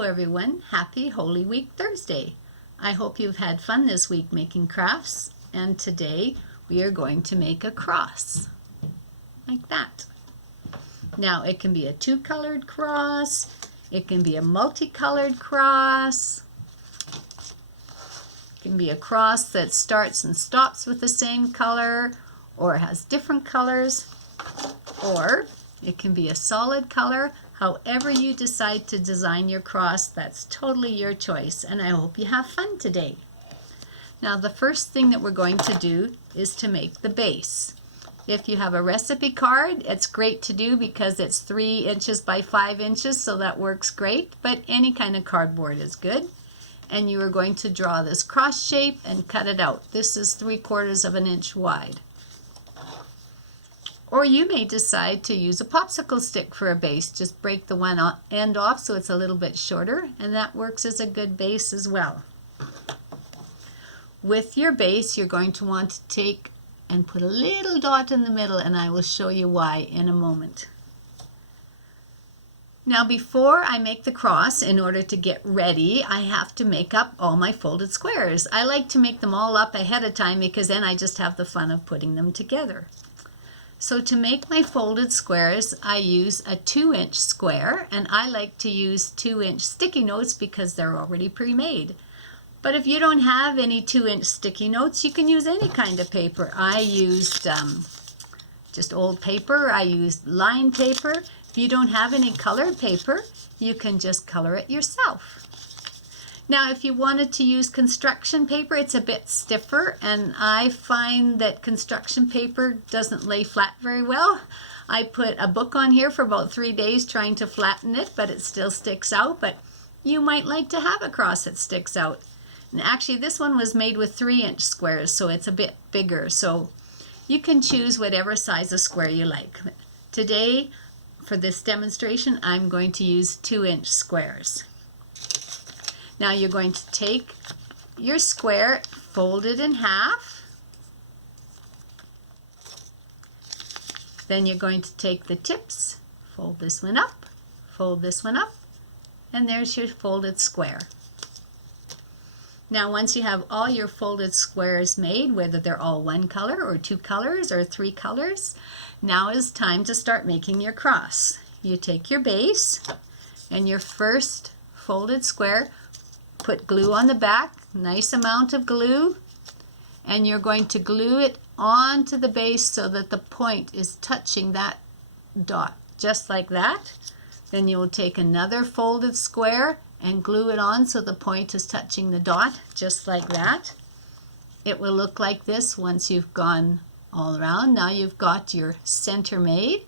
Hello everyone, happy Holy Week Thursday. I hope you've had fun this week making crafts, and today we are going to make a cross, like that. Now it can be a two-colored cross, it can be a multicolored cross, it can be a cross that starts and stops with the same color or has different colors, or it can be a solid color. However you decide to design your cross, that's totally your choice, and I hope you have fun today. Now the first thing that we're going to do is to make the base. If you have a recipe card, it's great to do because it's 3 inches by 5 inches, so that works great, but any kind of cardboard is good. And you are going to draw this cross shape and cut it out. This is 3/4 of an inch wide. Or you may decide to use a popsicle stick for a base. Just break the one end off so it's a little bit shorter, and that works as a good base as well. With your base, you're going to want to take and put a little dot in the middle, and I will show you why in a moment. Now before I make the cross, in order to get ready, I have to make up all my folded squares. I like to make them all up ahead of time because then I just have the fun of putting them together. So to make my folded squares, I use a 2-inch square, and I like to use 2-inch sticky notes because they're already pre-made. But if you don't have any 2-inch sticky notes, you can use any kind of paper. I used just old paper. I used lined paper. If you don't have any colored paper, you can just color it yourself. Now, if you wanted to use construction paper, it's a bit stiffer, and I find that construction paper doesn't lay flat very well. I put a book on here for about 3 days trying to flatten it, but it still sticks out. But you might like to have a cross that sticks out. And actually, this one was made with 3-inch squares, so it's a bit bigger. So you can choose whatever size of square you like. Today, for this demonstration, I'm going to use 2-inch squares. Now you're going to take your square, fold it in half. Then you're going to take the tips, fold this one up, and there's your folded square. Now once you have all your folded squares made, whether they're all one color or 2 colors or 3 colors, now is time to start making your cross. You take your base and your first folded square, put glue on the back, nice amount of glue, and you're going to glue it onto the base so that the point is touching that dot, just like that. Then you will take another folded square and glue it on so the point is touching the dot, just like that. It will look like this once you've gone all around. Now you've got your center made.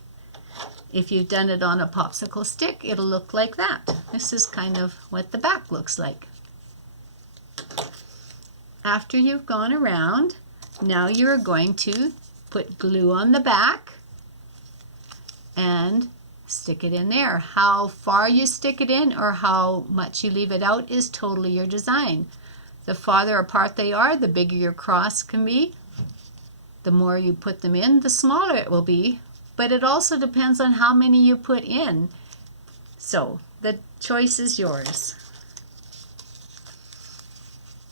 If you've done it on a popsicle stick, it'll look like that. This is kind of what the back looks like. After you've gone around, now you're going to put glue on the back and stick it in there. How far you stick it in or how much you leave it out is totally your design. The farther apart they are, the bigger your cross can be. The more you put them in, the smaller it will be. But it also depends on how many you put in. So the choice is yours.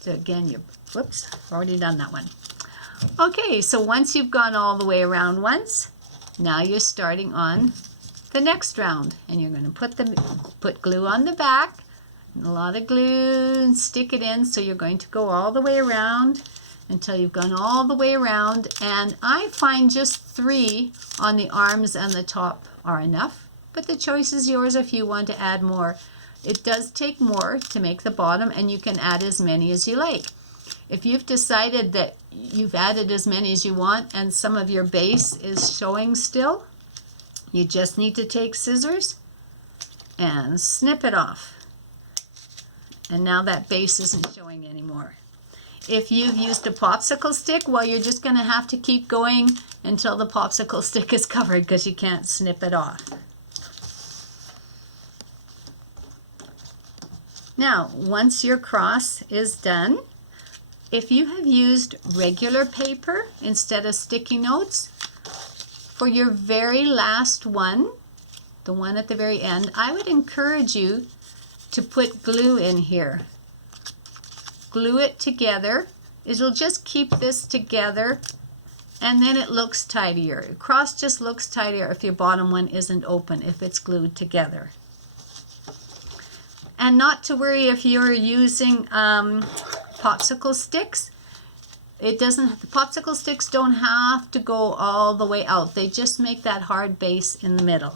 So again, whoops, already done that one. Okay, so once you've gone all the way around once, now you're starting on the next round, and you're going to put glue on the back, and a lot of glue, and stick it in. So you're going to go all the way around until you've gone all the way around, and I find just 3 on the arms and the top are enough, but the choice is yours if you want to add more. It does take more to make the bottom, and you can add as many as you like. If you've decided that you've added as many as you want and some of your base is showing still, you just need to take scissors and snip it off. And now that base isn't showing anymore. If you've used a popsicle stick, well, you're just going to have to keep going until the popsicle stick is covered because you can't snip it off. Now, once your cross is done, if you have used regular paper instead of sticky notes, for your very last one, the one at the very end, I would encourage you to put glue in here. Glue it together. It'll just keep this together, and then it looks tidier. Your cross just looks tidier if your bottom one isn't open, if it's glued together. And not to worry if you're using popsicle sticks. The popsicle sticks don't have to go all the way out. They just make that hard base in the middle.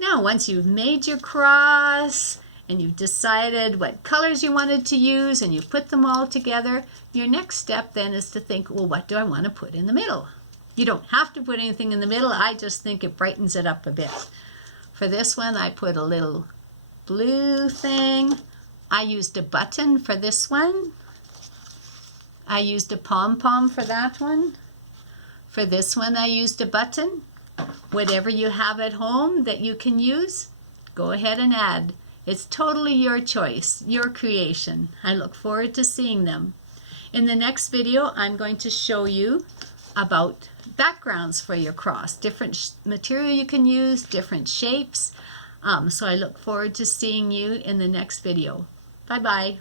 Now, once you've made your cross and you've decided what colors you wanted to use and you put them all together, your next step then is to think, well, what do I want to put in the middle? You don't have to put anything in the middle. I just think it brightens it up a bit. For this one, I put a little blue thing. I used a button for this one. I used a pom-pom for that one. For this one, I used a button. Whatever you have at home that you can use, go ahead and add. It's totally your choice, your creation. I look forward to seeing them. In the next video, I'm going to show you about backgrounds for your cross, different material you can use, different shapes. So I look forward to seeing you in the next video. Bye-bye.